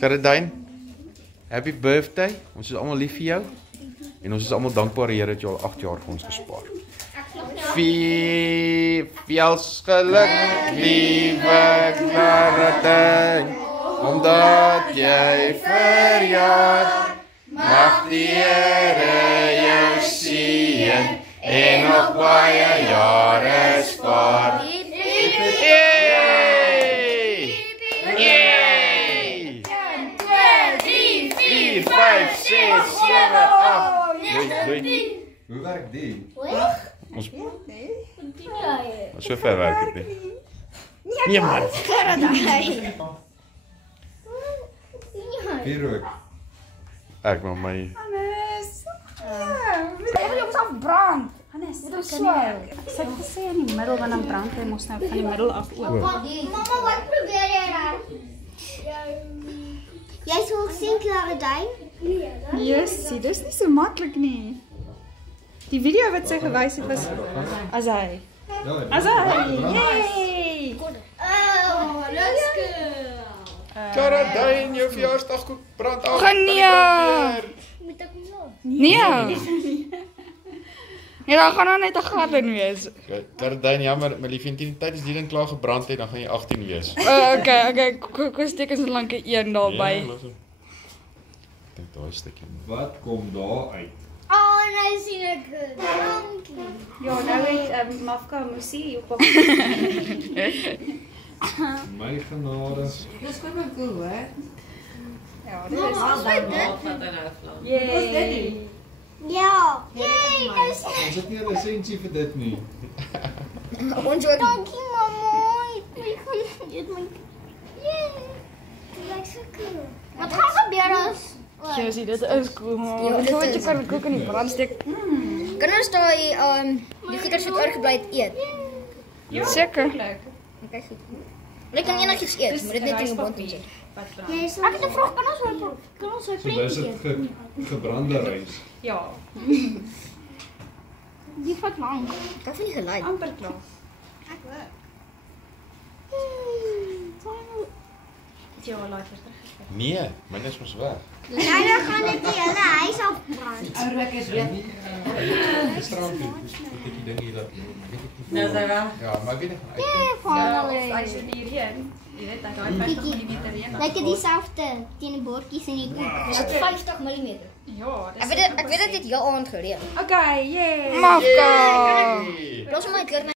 Caradine, happy birthday. Ons is allemaal lief vir jou. En ons is allemaal dankbaar, Here, dat jy al 8 jaar vir ons gespaar. Veels geluk, liewe Caradine, omdat jy verjaar. Mag die Here jou seën en nog baie jare spaar. Yay! Yay! 1, 2, 3, 4, 5, 6, 7, 8. Hoe werk die? Ons so ver werk het nie. Nee man. Wie rook? Ek maar my. Hannes. Jy wil ons afbrand. Hannes, dit is so. Sy het gesê in die middel want dan brand hy mos nou van die middel af oop. Mama, wat probeer jy dan? Jy sal sien Caradine? Jessie, dis nie so maklik nie. Die video wat sy gewys het was Azai. Azai. Yay! Oh, lekker. Caradine, jou verjaarsdagkoek brand af. Nee. Moet ek nou? Nee. Nee, dan gaan nou net 'n gat in wees. Caradine, jammer, my liefie, teen die tyd as die ding klaar gebrand het, dan gaan jy 18 wees. Okay, kom steek ons lank 'n een daarby. Ja, los hom. Ek dink daai stukkie. Wat kom daar uit? Oh, nou sien ek dit. Dankie. Ja, nou het Mafka Musie op. My genade. Dis goed maar cool, hoor. Ja, Mama, wat is dit? Yay. Ja. Yay, nou sien Ons het nie 'n lisensie vir dit nie. Ons hoor. Dankie, mamma. Ek gaan dit my. Yay. Dit lyk so cool. Wat gaan gebeur as? Jessie, dit is cool. Hoe wat jy kan kook in die brand steek. Kan ons daai die goeders wat oorgebly het eet? Seker. Okay, goed. Ek kan enigiets eet, maar dit net in die mond sit. Ek het 'n vraag, kan ons so So dis dit gebrande rys. Ja, Die vat lank. Ek vind nie geluid. amper klaar. Ek ook. Ja, laat terug. Nee, myne is mos weg. Nou gaan dit die hele huis afbrand. Ou ruk is weet. Gisterand toe, het ek die ding hier dat. Nou sy wel. Ja, maar ek weet nie. Hy sit hierheen. Jy weet, daai 50 mm reën. Lyk dit dieselfde teen die bordjies in die koek. Dis 50 mm. Ja, dis Ek weet dit heel aand gereën. Okay, yay. Mafka! Los my kleur